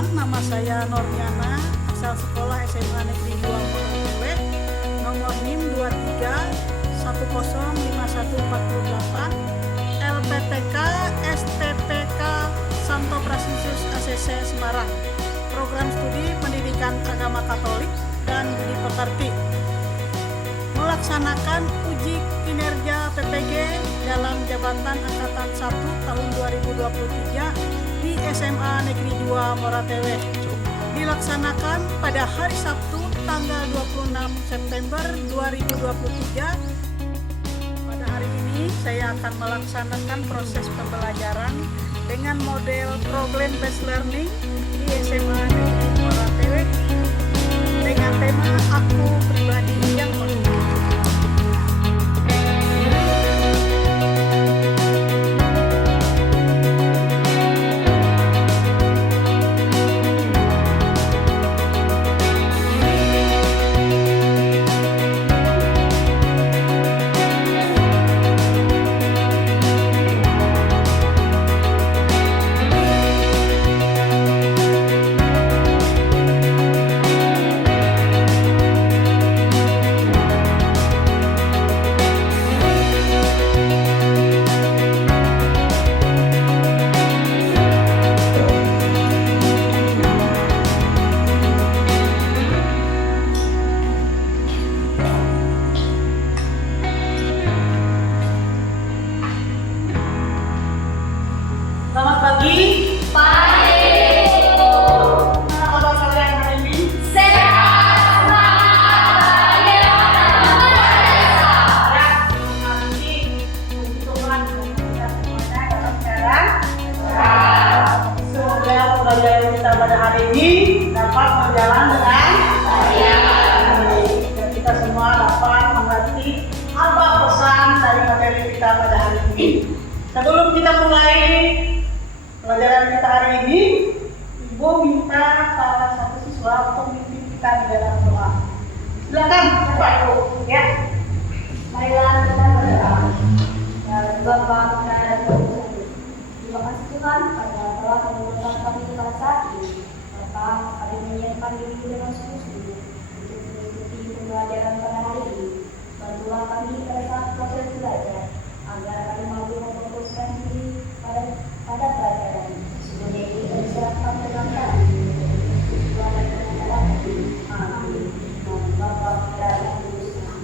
Perkenalkan, nama saya Norniana, asal sekolah SMA Negeri 2 Moratewe, nomor NIM 23105148, LPTK STPK Santo Prasinsius ACC Semarang, program studi pendidikan agama Katolik dan budi pekerti, melaksanakan uji kinerja PPG dalam jabatan Angkatan 1 tahun 2023 di SMA Negeri 2 Moratewe, dilaksanakan pada hari Sabtu tanggal 26 September 2023. Pada hari ini saya akan melaksanakan proses pembelajaran dengan model problem based learning di SMA Negeri Moratewe dengan tema aku pribadi yang unik. Selamat pagi. Pagi. Nah, kabar kalian hari ini? Sehat, bahagia, Ya, nanti Tuhan kita semuanya dalam jalan. Semoga pembelajaran kita pada hari ini dapat berjalan dengan baik. Dan kita semua dapat mengerti apa pesan dari materi kita pada hari ini. Sebelum kita mulai pelajaran kita hari ini, Ibu minta salah satu siswa pemimpin kita di dalam doa. Silakan, Bapak Ibu. Ya. marilah kita berdoa. Ya Bapa kita dan Tuhan, terima kasih Tuhan karena telah mengumpulkan kami pada saat ini. Bapa, kami menyiapkan diri dengan sungguh-sungguh untuk mengikuti pembelajaran pada hari ini. Bantulah kami pada saat proses belajar, agar kami mampu memfokuskan diri pada pelajaran. Semuanya ini kami serahkan dalam tangan Tuhan dan dalam Amin. Bapa kita dan Tuhan.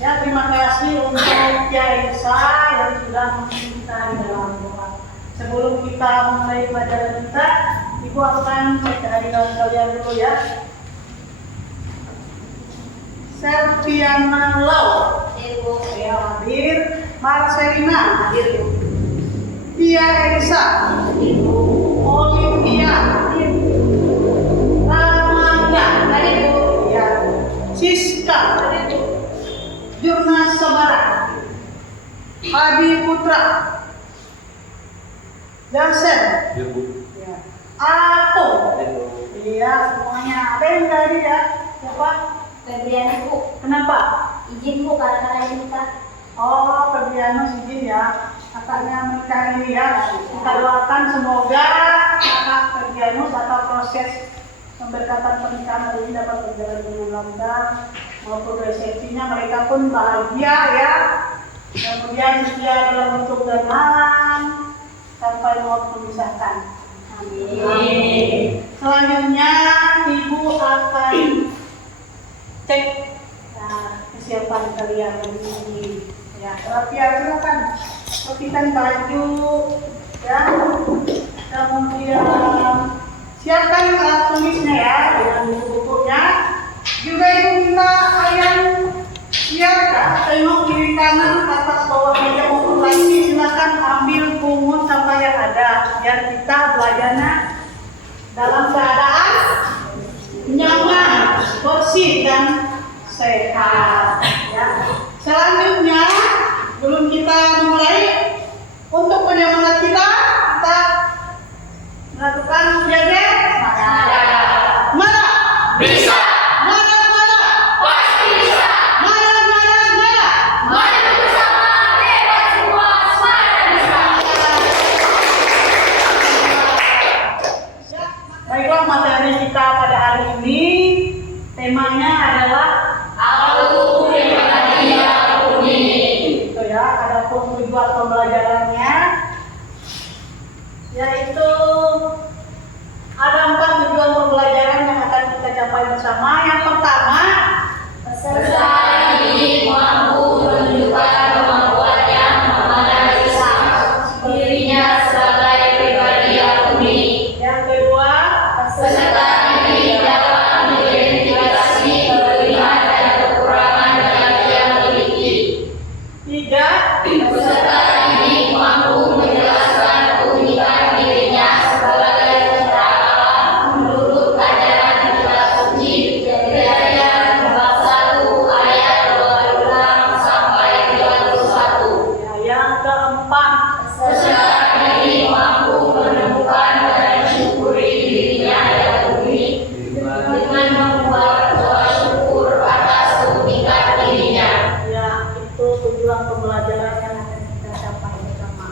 Ya, terima kasih untuk Kiai Isa yang sudah memimpin kita di dalam doa. Sebelum kita mulai pelajaran kita, Ibu akan mencari kalian dulu ya. Serviana Lau, Ibu, ya, hadir. Marcelina, hadir. Tia Elisa, Ibu, Olivia, Ramanda, Ibu, ya, Siska, Jurnas Sabara, Hadi Putra, Yasen, ya, Ato, iya semuanya. Ada yang tadi ya, siapa? Febriana Bu, Kenapa? izin Bu karena kita Oh, Febriano izin ya, kakaknya mencari ya. Kita doakan semoga kakak Febriano atau proses pemberkatan pernikahan hari ini dapat berjalan dengan lancar, maupun resepsinya mereka pun bahagia ya. Kemudian setia dalam bentuk dan malam sampai maut memisahkan. Amin. Selanjutnya Ibu akan cek kesiapan kalian ini. Ya, Rafia silakan rapikan baju ya. Kemudian siapkan alat tulisnya ya dengan buku-bukunya. Juga Ibu minta kalian siapkan tengok kiri kanan atas bawah meja maupun lainnya. Silakan ambil pungut sampai yang ada biar kita belajarnya dalam keadaan nyaman, bersih dan sehat. Ya. Selanjutnya, sebelum kita mulai, untuk penyemangat kita melakukan jaga mana? Bisa. Mana? Pasti bisa. Mana? Maju bersama bebas semua semuanya bisa. Baiklah untuk materi kita pada hari ini, temanya adalah itu ya. Adapun tujuan pembelajarannya yaitu ada 4 tujuan pembelajaran yang akan kita capai bersama. Yang pertama, Peserta didik mampu menunjukkan kemampuannya menganalisa dirinya sebagai pribadi yang unik. yang kedua, Peserta didik dapat mengidentifikasi kelebihan dan kekurangan yang dia miliki. 3, Peserta didik mampu menjelaskan keunikan dirinya sebagai citra alam menurut ajaran kitab suci Kejadian bab 1 ayat 26 sampai 31. ya, yang keempat, Peserta didik mampu menemukan dan mensyukuri dirinya yang unik dengan membuat doa syukur atas keunikan dirinya. ya, itu tujuan pembelajaran yang akan kita capai bersama.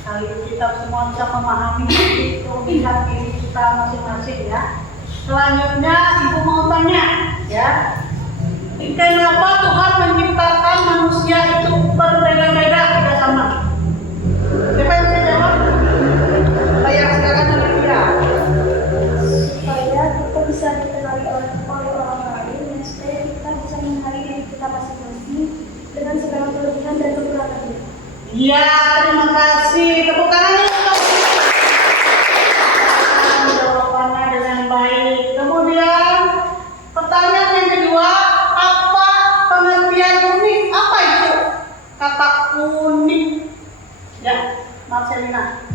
Kali ini kita semua bisa memahami kelebihan diri kita masing-masing ya. Selanjutnya Ibu mau tanya ya, kenapa Tuhan menciptakan manusia itu berbeda-beda, tidak sama? Siapa yang bisa jawab? Saya sekarang dengan dia. Supaya kita bisa dikenali oleh orang lain dan supaya kita bisa mengenali diri kita masing-masing dengan segala kelebihan dan kekurangannya. Ya, terima kasih. Tepuk tangan untuk jawabannya dengan baik. Kemudian pertanyaan yang kedua, apa pengertian unik? Apa itu kata unik? Ya, Marcelina.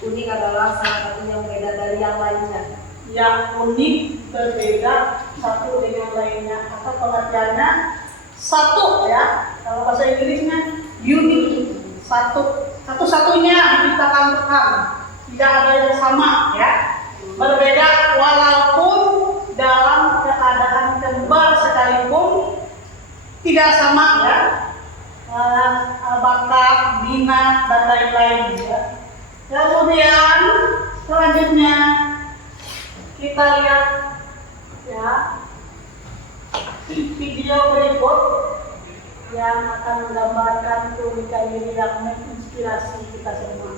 Unik adalah salah satu yang beda dari yang lainnya. Yang unik berbeda satu dengan lainnya. Atau pengertiannya satu ya. Kalau bahasa Inggrisnya unique. Satu-satunya diciptakan Tuhan. Tidak ada yang sama ya. Berbeda walaupun dalam keadaan kembar sekalipun tidak sama ya. Bakat, minat dan lain-lain ya. Kemudian selanjutnya kita lihat ya video berikut yang akan menggambarkan keunikan diri yang menginspirasi kita semua.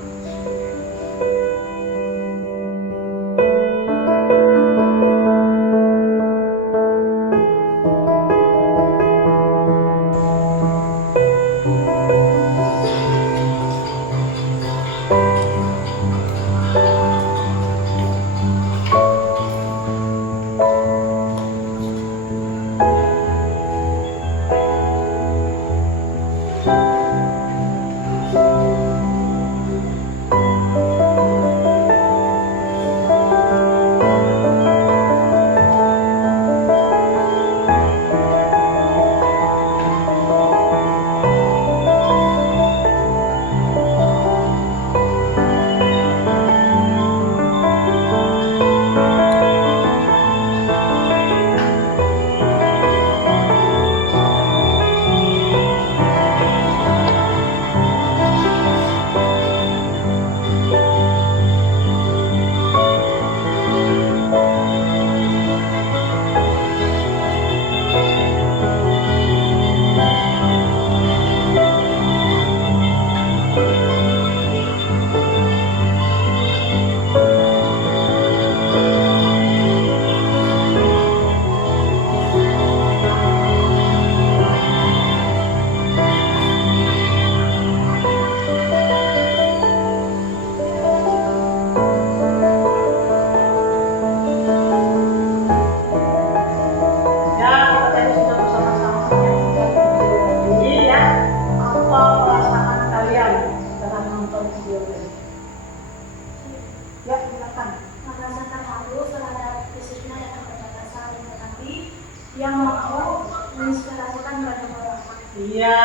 yang mau menginspirasikan banyak orang. Iya.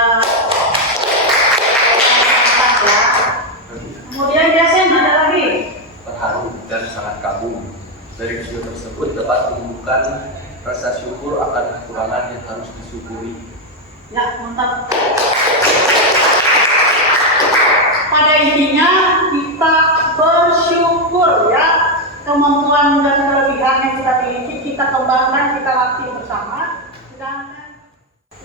Mantap ya. Kemudian Yasin ada lagi. Terharu dan sangat kagum. Dari video tersebut dapat menumbuhkan rasa syukur akan kekurangan yang harus disyukuri. Ya, mantap. Pada intinya kita bersyukur ya, kemampuan dan kelebihan kita kembangkan, kita latih bersama.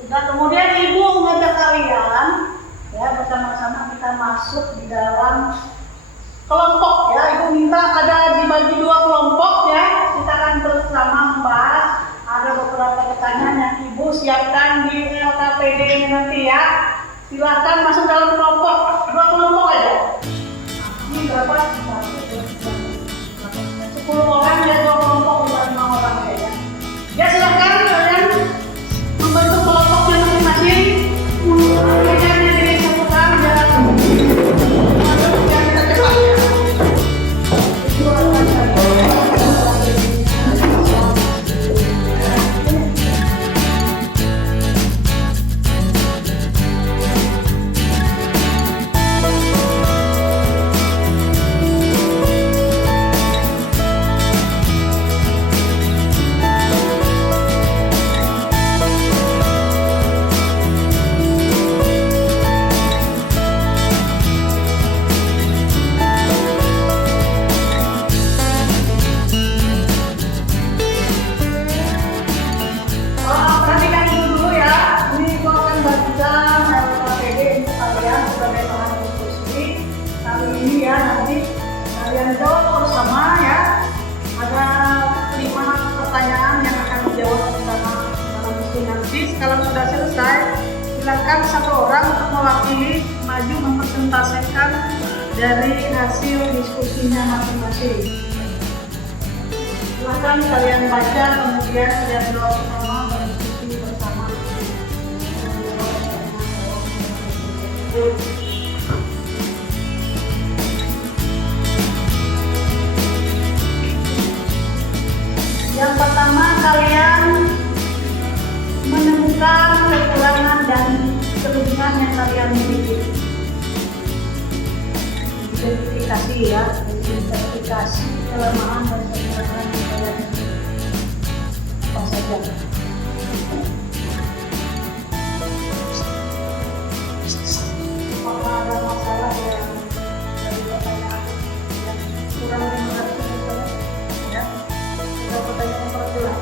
Sudah kemudian ibu mengajak kalian ya bersama-sama kita masuk di dalam kelompok ya. Ibu minta ada dibagi 2 kelompok ya. Kita akan bersama membahas. Ada beberapa pertanyaan yang ibu siapkan di LKPD ini nanti ya. Silahkan masuk dalam kelompok, 2 kelompok aja. Ini berapa? 10 orang ya, 2 kelompok, 5 orang ya. Ya silahkan kalian membentuk kelompoknya masing-masing. Kerjanya disatukan dan masuk yang kita cepat ya. Itu akan perhatikan dulu ya. Ini aku akan bagikan LKPD untuk kalian sebagai bahan diskusi kali ini ya. Nanti kalian jawab bersama ya. Ada 5 pertanyaan yang akan dijawab bersama dalam diskusi nanti. Kalau sudah selesai, silakan 1 orang untuk mewakili maju mempresentasikan dari hasil diskusinya masing-masing. Silahkan kalian baca, kemudian kalian jawab bersama, berdiskusi bersama. Yang pertama, kalian menemukan kekurangan dan kelebihan yang kalian miliki. Identifikasi ya, identifikasi kelemahan dan kekurangan yang kalian miliki. Apa saja? Apakah ada masalah yang dari pertanyaan yang kurang dimengerti ya? Ada pertanyaan peraturan.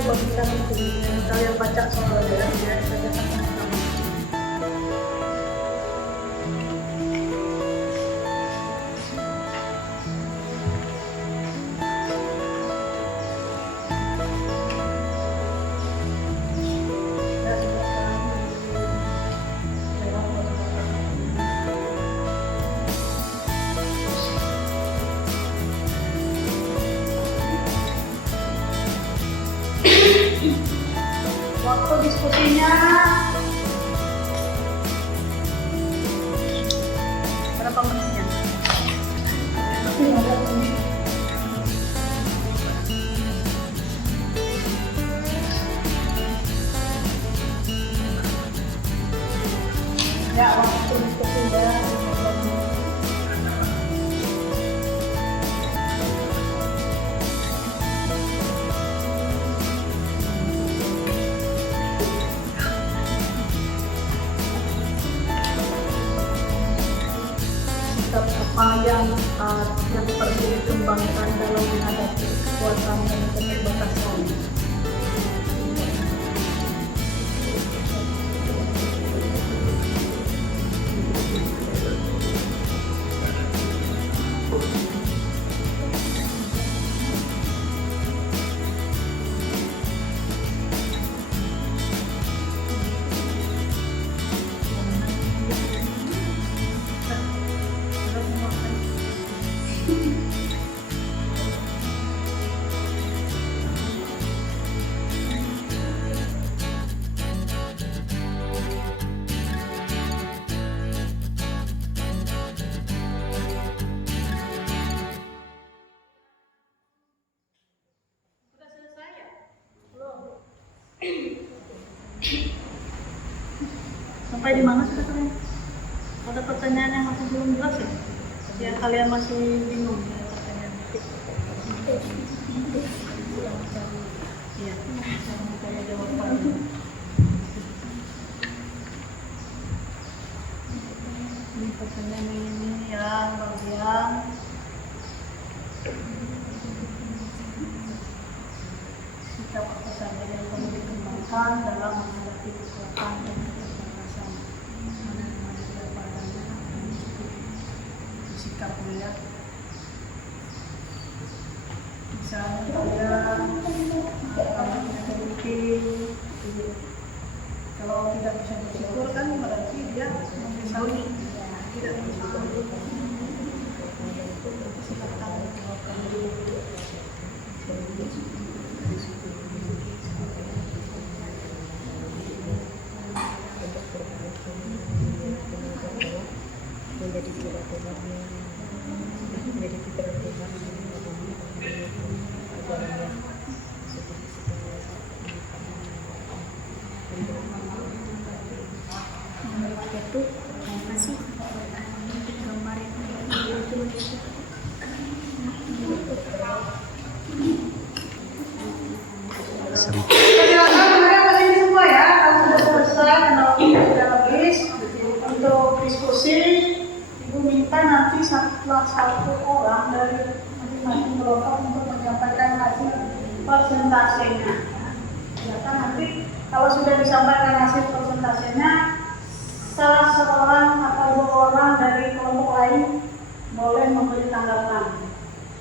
Bagikan itu yang kalian baca soalnya ya, saya katakan sama. Waktu diskusinya berapa menitnya? Ya, waktu diskusinya apa yang perlu dikembangkan dalam menghadapi kekuatan dan keterbatasan. Sampai di mana sudah kalian? Ada pertanyaan yang masih belum jelas ya? Yang kalian masih bingung ya pertanyaan? Iya, saya jawab. Tuhan dalam menghadapi kekuatan dan keterbatasan. Menerima diri padanya dan mengikuti sikapnya ya. Misalnya kalian memiliki, kalau tidak bisa bersyukur kan berarti dia menyesali, tidak bersyukur. Silakan jawabkan dulu. Menjadi tidak Tuhan, menjadi tidak Tuhan, ajarannya seperti Itu masih gambar yang itu Silakan mereka kesini semua ya, kalau sudah selesai, kalau sudah habis untuk diskusi, Ibu minta nanti setelah satu orang dari masing-masing kelompok untuk menyampaikan hasil persentasenya. Ya kan nanti kalau sudah disampaikan hasil persentasenya, salah seorang atau dua orang dari kelompok lain boleh memberi tanggapan.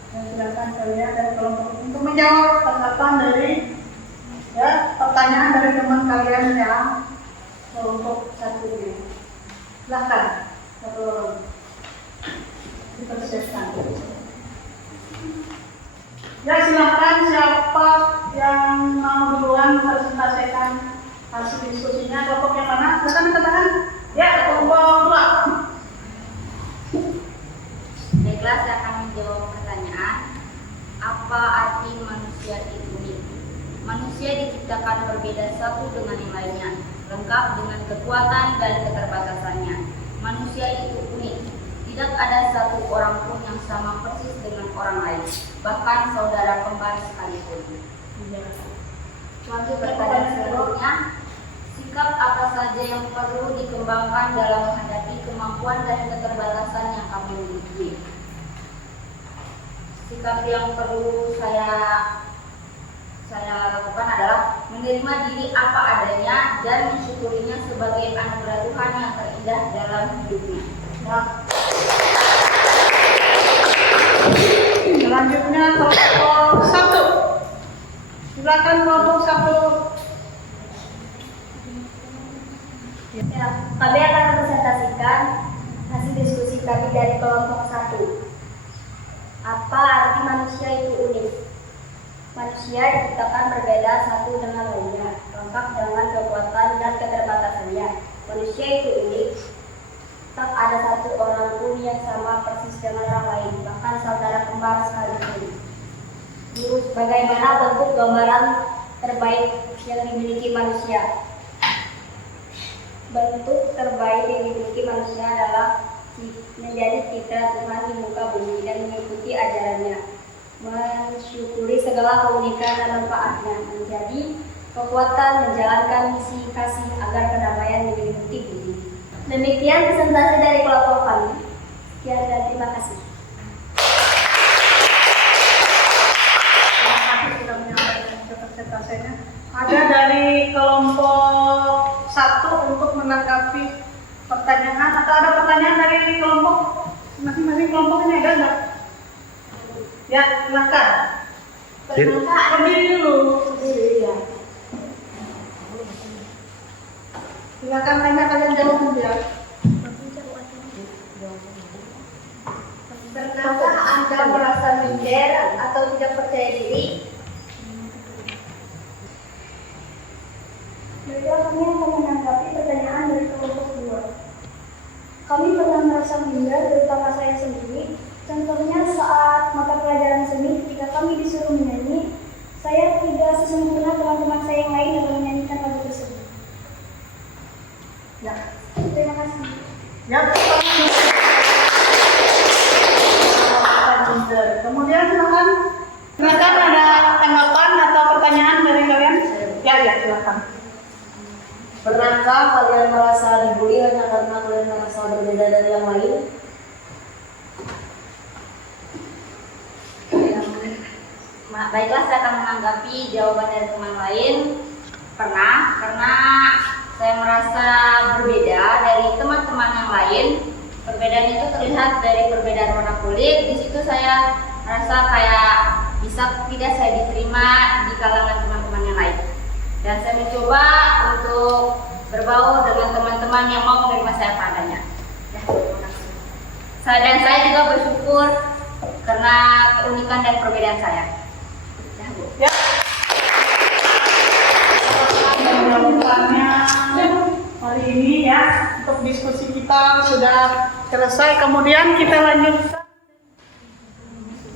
Dan silakan kalian dari kelompok untuk menjawab tanggapan dari ya pertanyaan dari teman kalian yang kelompok satu ini. Silakan satu orang dipersiapkan. Ya silakan siapa yang mau duluan presentasikan hasil diskusinya, kelompok yang mana? Silakan minta tangan. Ya kelompok 2. Baiklah, saya akan menjawab pertanyaan. Apa arti manusia itu unik? Manusia diciptakan berbeda satu dengan yang lainnya, lengkap dengan kekuatan dan keterbatasannya. Manusia itu unik. Tidak ada satu orang pun yang sama persis dengan orang lain, bahkan saudara kembar sekalipun. Lanjut pertanyaan selanjutnya. Sikap apa saja yang perlu dikembangkan dalam menghadapi kemampuan dan keterbatasan yang kami miliki? Sikap yang perlu saya lakukan adalah menerima diri apa adanya dan mensyukurinya sebagai anugerah Tuhan yang terindah dalam hidupnya. Nah. Selanjutnya kelompok 1. Silakan kelompok 1. Ya, kami akan mempresentasikan hasil diskusi kami dari kelompok 1. Apa arti manusia itu unik? Manusia diciptakan berbeda satu dengan lainnya, lengkap dengan kekuatan dan keterbatasannya. Manusia itu unik. Tak ada satu orang pun yang sama persis dengan orang lain, bahkan saudara kembar sekalipun. Terus, bagaimana bentuk gambaran terbaik yang dimiliki manusia? Bentuk terbaik yang dimiliki manusia adalah menjadi citra Tuhan di muka bumi dan mengikuti ajarannya, mensyukuri segala keunikan dan manfaatnya, menjadi kekuatan menjalankan misi kasih agar kedamaian menyelimuti bumi. Demikian presentasi dari kelompok kami. Sekian dan terima kasih. Terima kasih sudah menyampaikan presentasinya. Ada dari kelompok 1 untuk menanggapi pertanyaan atau ada pertanyaan dari kelompok masing-masing kelompok ini ada nggak? Ya silakan. Berdiri dulu. Ya. Silakan tanya kalian jawab ya. Pernahkah Anda merasa minder atau tidak percaya diri? Baiklah, kami akan menanggapi pertanyaan dari kelompok 2. Kami pernah merasa minder, terutama saya sendiri. Contohnya saat mata pelajaran seni, ketika kami disuruh menyanyi, saya tidak sesempurna teman-teman saya yang lain dalam menyanyikan lagu tersebut. Ya. Terima kasih. Ya. Kemudian silakan ada tanggapan atau pertanyaan dari kalian? Ya silakan. Pernahkah kalian merasa dibully hanya karena kalian merasa berbeda dari yang lain? Baiklah, saya akan menanggapi jawaban dari teman lain. Pernah, karena saya merasa berbeda dari teman-teman yang lain. Perbedaan itu terlihat dari perbedaan warna kulit. Di situ saya merasa kayak bisa tidak saya diterima di kalangan teman-teman yang lain. Dan saya mencoba untuk berbaur dengan teman-teman yang mau menerima saya apa adanya. Ya, terima kasih. Dan saya juga bersyukur karena keunikan dan perbedaan saya. Ya, Bu. Ya. Jawabannya hari ini ya, untuk diskusi kita sudah selesai. Kemudian kita lanjutkan.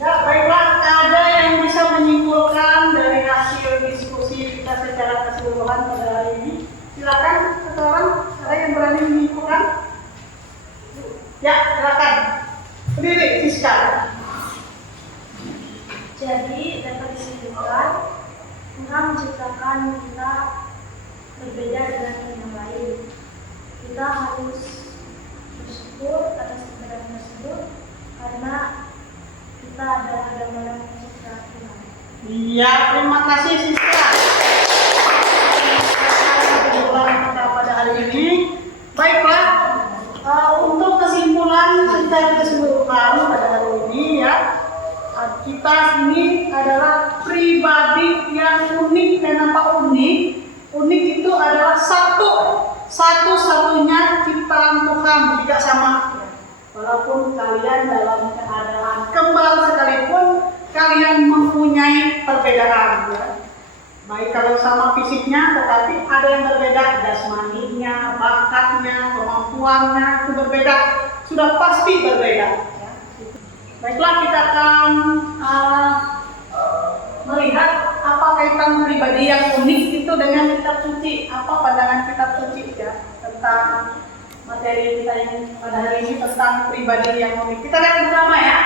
Ya, baiklah, ada yang bisa menyimpulkan dari hasil diskusi kita secara keseluruhan pada hari ini? Silakan, seseorang ada yang berani menyimpulkan? Ya, silakan. Berdiri, Siska. Jadi dapat disimpulkan Tuhan menciptakan kita berbeda dengan yang lain. Kita harus bersyukur atas perbedaan tersebut karena kita adalah gambaran pencipta Tuhan. Iya, terima kasih Siska. Kesimpulan kita pada hari ini. Baiklah, untuk kesimpulan secara keseluruhan pada hari ini ya, kita ini adalah pribadi yang unik. Dan apa unik? Unik itu adalah satu-satunya ciptaan Tuhan, tidak sama. Walaupun kalian dalam keadaan kembar sekalipun, kalian mempunyai perbedaan. Ya. Baik kalau sama fisiknya, tetapi ada yang berbeda, jasmaninya, bakatnya, kemampuannya itu berbeda, sudah pasti berbeda. Ya. Baiklah, kita akan melihat apa kaitan pribadi yang unik itu dengan kitab suci. Apa pandangan kitab suci ya tentang materi kita yang pada hari ini tentang pribadi yang unik. Kita lihat bersama ya.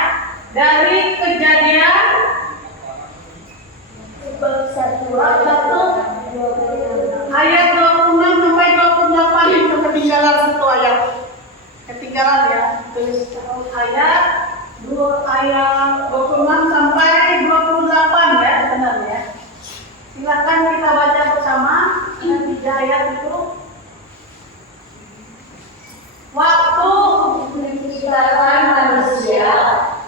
Dari Kejadian bab 1 ayat 26 sampai 28 itu ketinggalan satu ayat. Ketinggalan ya. Tulis ayat 26 sampai 28 ya, benar ya. Silakan kita baca bersama. Ada 3 ayat itu. Waktu Menciptakan manusia,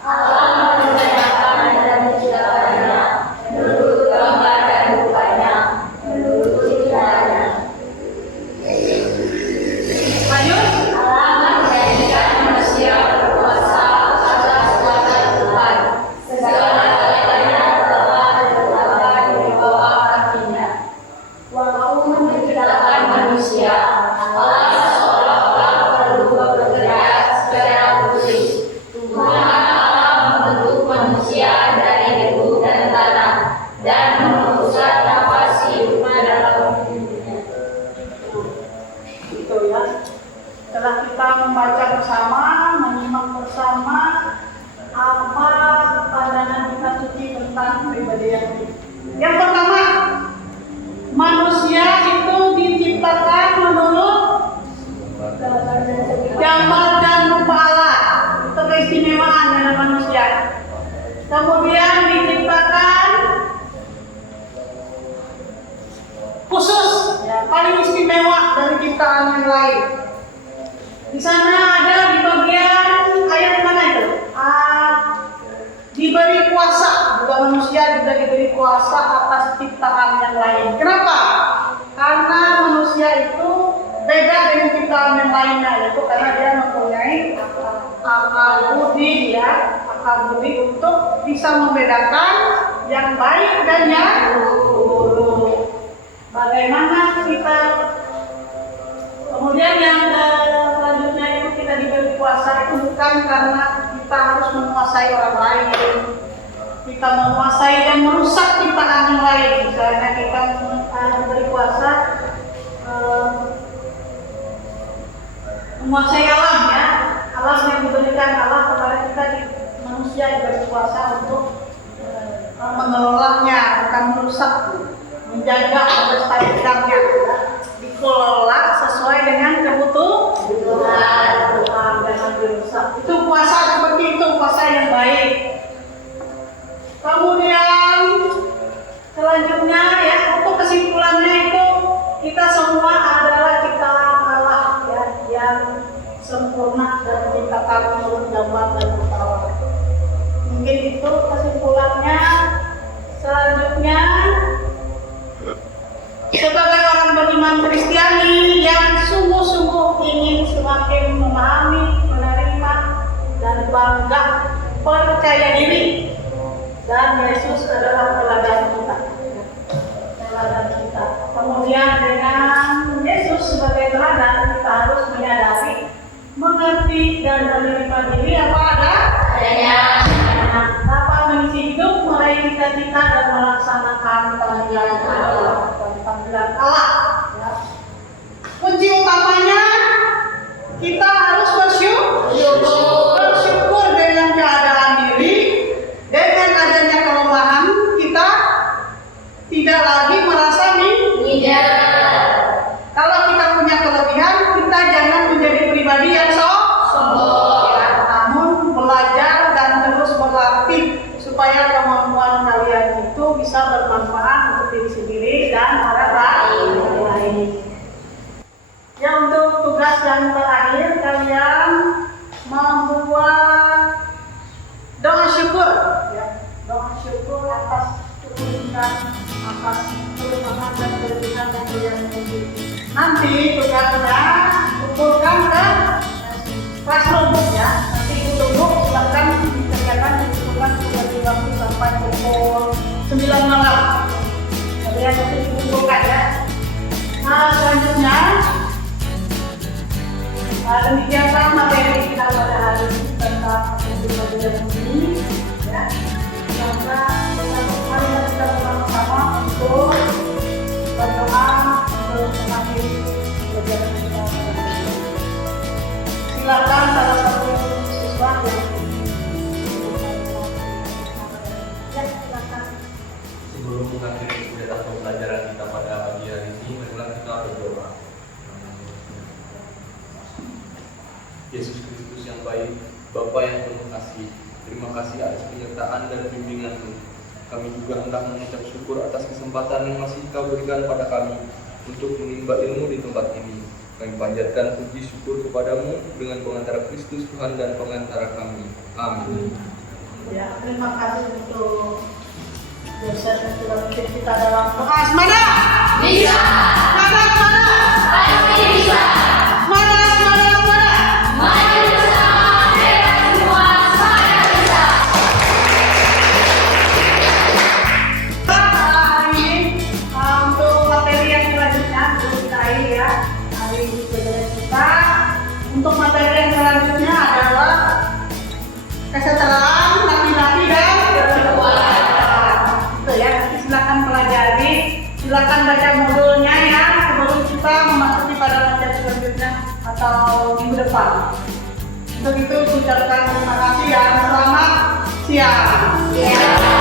Allah menciptakan dan menciptakannya menurut gambar dan rupanya, menurut ciptaannya. lanjut. Allah menjadikan manusia berkuasa atas segala Tuhan. Segala-galanya telah diletakkan di bawah kakinya. Waktu menciptakan manusia, Allah seolah-olah perlu bekerja secara khusus. Tuhan Allah membentuk manusia dari debu dan tanah dan mengusap nafas hidup dalam tubuhnya. Itu ya. Setelah kita membaca bersama, menyimak bersama apa pandangan kita suci tentang pribadi yang unik. Yang pertama, manusia itu diciptakan menurut gambar dan rupa Allah. Itu keistimewaan dari manusia. Kemudian diciptakan khusus, ya, paling istimewa dari ciptaan yang lain. Di sana ada di bagian ayat mana itu? Diberi kuasa, juga manusia juga diberi kuasa atas ciptaan yang lain. Kenapa? Karena manusia itu beda dengan ciptaan yang lainnya, yaitu karena dia mempunyai akal budi ya, akal budi untuk bisa membedakan yang baik dan yang buruk. Bagaimana kita kemudian yang selanjutnya itu kita diberi kuasa itu bukan karena kita harus menguasai orang lain, kita menguasai dan merusak ciptaan yang lain. Misalnya kita diberi kuasa menguasai alam ya, alam yang diberikan Allah kepada kita, manusia diberi kuasa untuk mengelolanya, bukan merusak, menjaga melestarikannya, dikelola sesuai dengan kebutuhan Tuhan, jangan dirusak. Itu kuasa seperti itu, kuasa yang baik. Kemudian selanjutnya ya, untuk kesimpulannya itu kita semua adalah ciptaan Allah ya, yang sempurna dan menciptakan menurut gambar dan rupa. Mungkin itu kesimpulannya. Selanjutnya, sebagai orang beriman Kristiani yang sungguh-sungguh ingin semakin memahami, menerima, dan bangga, percaya diri, dan Yesus adalah teladan kita. Teladan kita. Kemudian dengan Yesus sebagai teladan, kita harus menyadari, mengerti, dan menerima diri apa adanya. Dapat mengisi hidup, meraih cita-cita, dan melaksanakan panggilan Allah. Ya. Kunci utamanya kita harus bersyukur dengan keadaan diri. Dengan adanya kelemahan, kita tidak lagi merasa minder. Kalau kita punya kelebihan, kita jangan menjadi pribadi yang sombong. Ya, namun belajar dan terus berlatih supaya kemampuan kalian itu bisa bermanfaat untuk diri sendiri dan orang lain. Ya, untuk tugas yang terakhir, kalian membuat doa syukur, ya, doa syukur atas kebaikan, atas keberkahan dan kelebihan yang kalian miliki. Nanti tugasnya kumpulkan ke classroom ya. Nanti tunggu, silakan dikerjakan, dikumpulkan dari waktu sampai pukul 9 malam. Kalian nanti dikumpulkan ya. Nah, selanjutnya demikianlah materi kita pada hari ini tentang pembelajaran ini ya. Semoga mari kita bersama-sama untuk berdoa untuk mengakhiri pembelajaran kita pada hari ini. Silakan salah satu siswa yang ya, silakan. Sebelum mengakhiri kegiatan pembelajaran kita pada pagi hari ini, marilah kita berdoa. Yesus Kristus yang baik, Bapa yang penuh kasih, terima kasih atas penyertaan dan bimbingan-Mu. Kami juga hendak mengucap syukur atas kesempatan yang masih Kau berikan pada kami untuk menimba ilmu di tempat ini. Kami panjatkan puji syukur kepadamu dengan pengantara Kristus Tuhan dan pengantara kami. Amin. Ya, terima kasih untuk dosen yang telah memimpin kita dalam doa. Semangat! Bisa! Semangat! Pasti bisa! Semangat! Mari bersama kita semua, semangat bisa! Hari ini untuk materi yang selanjutnya kita ya, hari ini pelajaran kita. Untuk materi yang selanjutnya adalah kesetaraan laki-laki dan perempuan. Itu ya, silakan pelajari, silakan baca modulnya ya sebelum kita memasuki pada materi selanjutnya atau minggu depan. Untuk itu ucapkan terima kasih dan selamat siang.